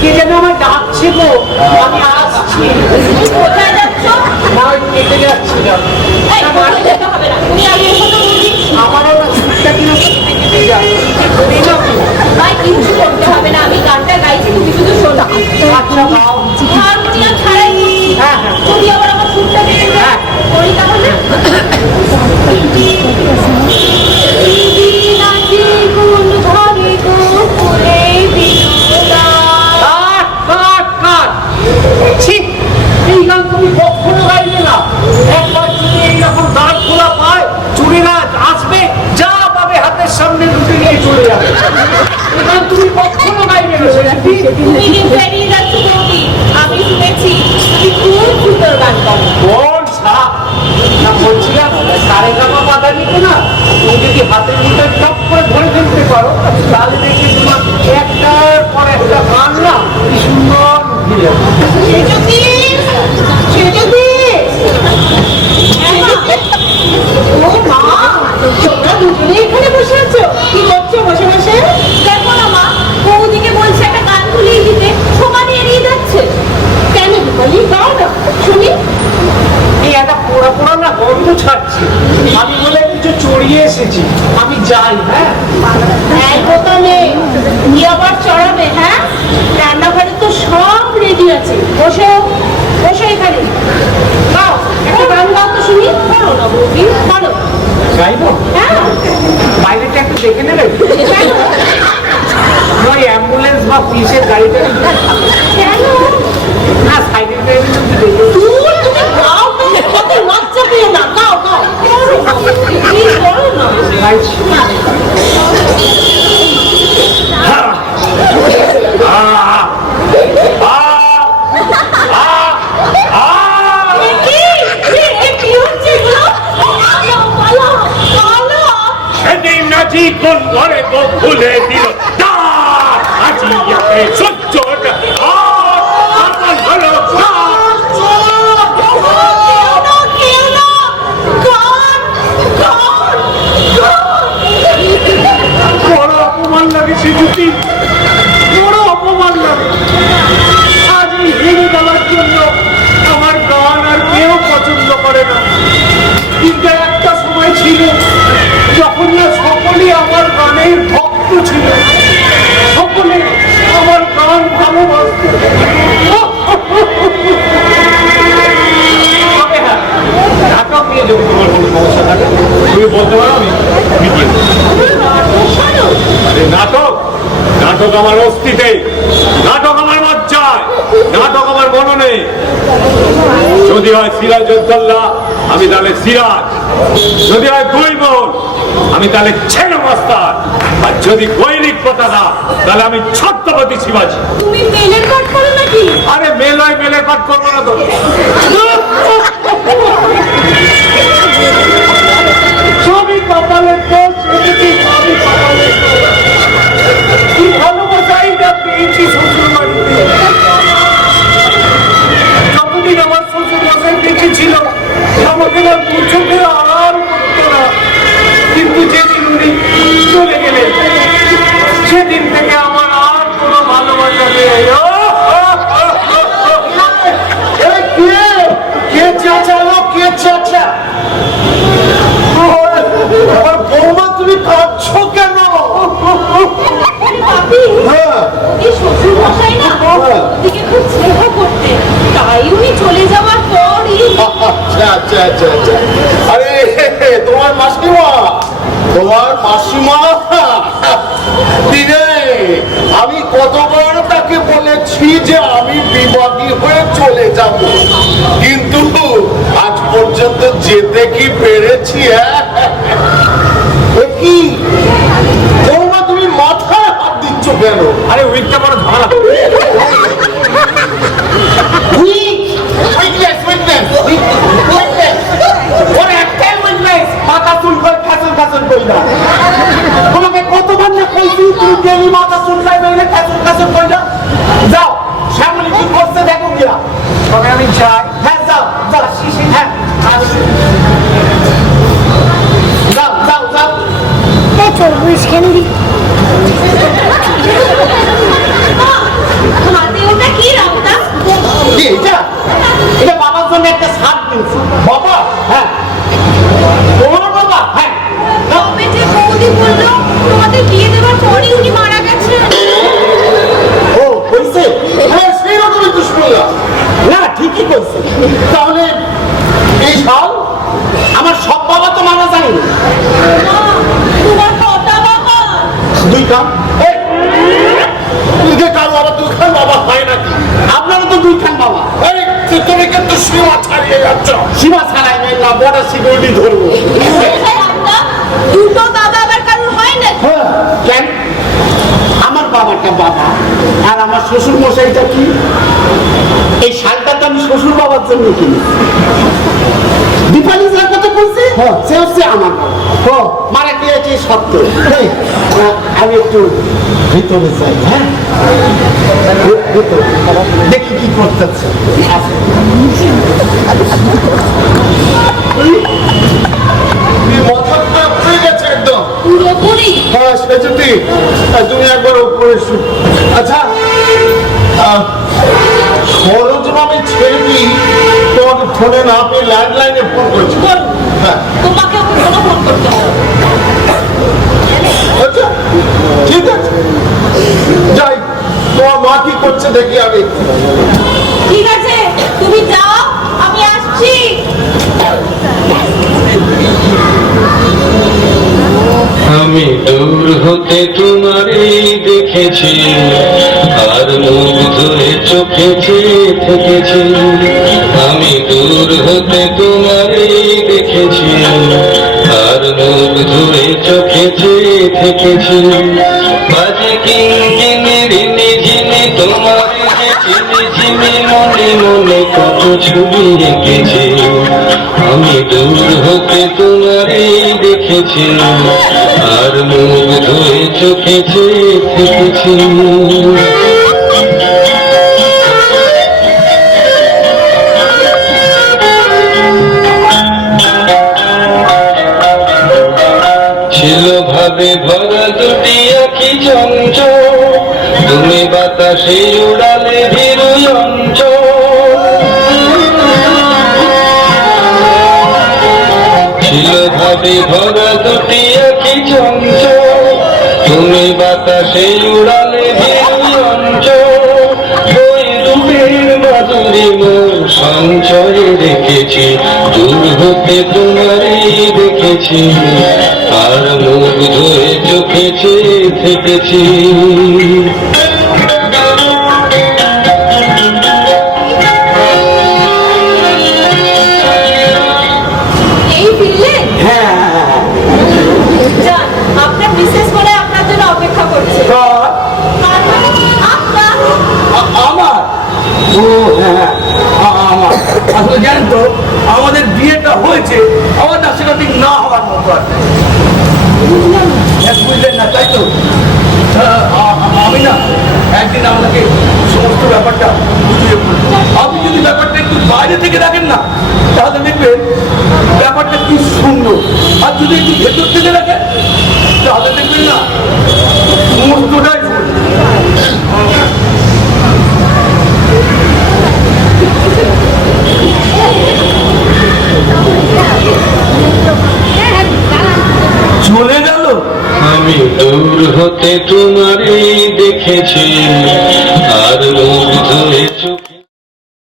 কে যেন আমার ডাকছে গো, আমি আসছি। কোথায় যাচ্ছ? মা কেটে যাচ্ছিলাম। আমারও না চুলটা কিনা কেটে যায়, ভাই কিছু করতে হবে না, আমি গানটা গাইছি, তুমি শুধু শোনো। আচ্ছা গাও। হারমোনিয়াম ছাড়াই করছি। হ্যাঁ হ্যাঁ যদি আবার আমার সুরটা বেড়ে যায়, করি তাহলে। এই গান তুমি কখনো গাইলে না। একবার যদি এইরকম দাঁড় খোলা পায়, চুরি না আসবে, যা পাবে হাতের সামনে দুটো নিয়ে চলে যাবে। এই গান তুমি কখনো গাইলে না। তুমি যে বেরিয়ে যাচ্ছ বৌদি, আমি শুনেছি তুমি খুব সুন্দর গান করো। কোন সাপ না বলছিলাম, সারে গামা পাতা নিতে না, তুমি যদি হাতের মুঠে টপ করে ধরে ফেলতে পারো, তাহলে দেখে তোমার একটার পর একটা গান না কি সুন্দর উঠে যাবে। সেজদি, সেজদি। ও মা, তোমরা দুজনে এখানে বসে আছো? কি করছো বসে বসে? দেখো না মা, বৌদিকে বলছে একটা গান তুলিয়ে দিতে, সমানে এড়িয়ে যাচ্ছে। কেন বলি, গাও না শুনি। এই একটা পোড়া পোড়া না গন্ধ ছাড়ছে, আমি বলে কিছু চড়িয়ে এসেছি, আমি যাই। হ্যাঁ হ্যাঁ বোতলে কি আবার চড়াবে? হ্যাঁ, রান্নাঘরে তো সব রেডি আছে, বসো বসো এখানে। গাও, একটা গান গাও তো শুনি। করো না বৌদি, করো। যাইবো, হ্যাঁ, বাইরেটা একটু দেখে নেবে। কেন? ওই অ্যাম্বুলেন্স বা পুলিশের গাড়িটা কেন? না সাইডের গাড়ি তুমি গাও, তুমি কত লজ্জা পেও না, গাও গাও, করো না বৌদি, প্লিজ করো না। সেদিন নাচি কোন ঘরে তো খুলে দিল আজিয়াকে সহ্য হলো বড় অপমান লাগে শিশুটি, বড় অপমান লাগে। আজ এই হেরে দেওয়ার জন্য আমার গান আর কেউ পছন্দ করে না। কিন্তু একটা সময় ছিল যখন না সকলেই আমার গানের ভক্ত ছিল, সকলে আমার গান ভালোবাসত। তবে হ্যাঁ, নাটক নিয়ে যদি তোমার কোনো সমস্যা থাকে তুমি বলতে পারো, আমি মিটিয়ে দেবো। আরে নাটক, নাটক আমার অস্তিত্বে, নাটক আমার মজ্জায়, নাটক আমার মননে। যদি হয় সিরাজউদ্দৌলা, আমি তাহলে সিরাজ। যদি হয় গুলমোহর, আমি তাহলে ছেলে মাস্টার। আর যদি গৈরিক প্রতাপা, তাহলে আমি ছত্রপতি শিবাজী। তুমি মেলের পাঠ করো নাকি? আরে মেল হয়, মেলের পাঠ করবো না তো। সবই কপালের দোষ, এদিকে সবই কপালের দোষ। কি ভালোবাসাই না পেয়েছি শ্বশুর বাড়িতে। যতদিন আমার শ্বশুর মশাই বেঁচে ছিল, আমাকে আর দু চোখে আড়াল করতো না। কিন্তু যেদিন উনি চলে গেলেন, সেদিন থেকে আমার আর কোনো ভালোবাসা নেই। কে চাচালো, কে চাচা? আমার বৌমা, তুমি কাঁদছো কেন? শ্বশুর মশাই না ওদিকে খুব স্নেহ করতে, তাই উনি চলে যাওয়ার পরই। আচ্ছা আচ্ছা আচ্ছা আচ্ছা। আরে তোমার মাসিমা, তোমার মাসিমা দিনে আমি কতবার তাকে বলেছি যে আমি বিবাদী হয়ে চলে যাব, কিন্তু আজ পর্যন্ত যেতে কি পেরেছি? কি বৌমা, তুমি মাথায় হাত দিচ্ছ কেন? আরে উইকটা বড় ঝামেলা। উইকনেস উইকনেস উইকনেস, ওর একটাই উইকনেস, মাথা চুলকায় ফ্যাশন ফ্যাশন করি না। তোমাকে কতবার না কইছি তুমি ডেলি মাথা চুলকায় নইলে ফ্যাশন ফ্যাশন করি না। যাও, শ্যামলী কি করছে দেখো গিয়া। তবে আমি যাই। হ্যাঁ যাও যাও, শিশি। হ্যাঁ যাও যাও যাও। তরমুজ ক্যান্ডি। শ্বশুর মশাইটা কি? এই শালটা তো আমি শ্বশুর বাবার জন্য কিনি। দীপালি যার কথা বলছে সে হচ্ছে আমার বাবা। মারা গিয়েছে সত্য। আমি একটু ভিতরে চাই। হ্যাঁ, ভিতরে দেখি কি করতেছে। মাথা খারাপ হয়ে গেছে একদম। পুরোপুরি হ্যাঁ সেজুতি, তুমি একবার উপরে আচ্ছা সরোজ নামে ছেলেটি তোমাকে ফোনে না পেয়ে ল্যান্ডলাইনে ফোন করছি। হ্যাঁ তোমাকে কোনো ফোন করতে হবে। আচ্ছা ঠিক আছে, যাই তোমার মা কি করছে দেখি আমি। ঠিক আছে তুমি যাও, আমি আসছি। আমি দূর হতে তোমারই দেখেছি, আর মুখ ধরে চোখে চেয়ে থেকেছি। আমি দূর হতে তোমারই দেখেছি, আর মুখ ধরে চোখে চেয়ে থেকেছি। বাজে কিনে রিনি ঝিনি তোমার যে চিনি চিনি মনে মনে কত ছবি এঁকেছি। আমি দূর হতে তোমারই দেখেছি, আর মুখ ধরে চোখে চেয়ে থেকেছি। ছিল ভাবে ভরা দুটি আঁখি চঞ্চল, তুমি বাতাসে উড়ালে ভীরু অঞ্চল। ছিল ভাবে ভরা দুটি আঁখি চঞ্চল, তুমি বাতাসে উড়ালে ভীরু অঞ্চল। ওই রূপের মাধুরী মোর সঞ্চয়ে রেখেছি, দূর হতে তোমারই দেখেছি, আর মুখ ধরে চোখে চেয়ে থেকেছি। এই ফিরলেন? হ্যাঁ, যান, আপনার বিশেষ করে আপনার জন্য অপেক্ষা করছে। আপনার আমার ও হ্যাঁ আমার আসলে জানেন তো, আমাদের বিয়েটা হয়েছে আমার না সেটা ঠিক না হওয়ার মতো আর কি। বুঝলেন না তাই তো? আমি না একদিন আপনাকে সমস্ত ব্যাপারটা বুঝিয়ে বলবো। আপনি যদি ব্যাপারটা একটু বাইরে থেকে দেখেন না, তাহলে দেখবেন ব্যাপারটা কি সুন্দর। আর যদি একটু ভেতর থেকে দেখেন তাহলে দেখবেন না সমস্তটাই সুন্দর। চলে গেল। আমি দূর হতে তোমারই দেখেছি, আর মুখ ধরে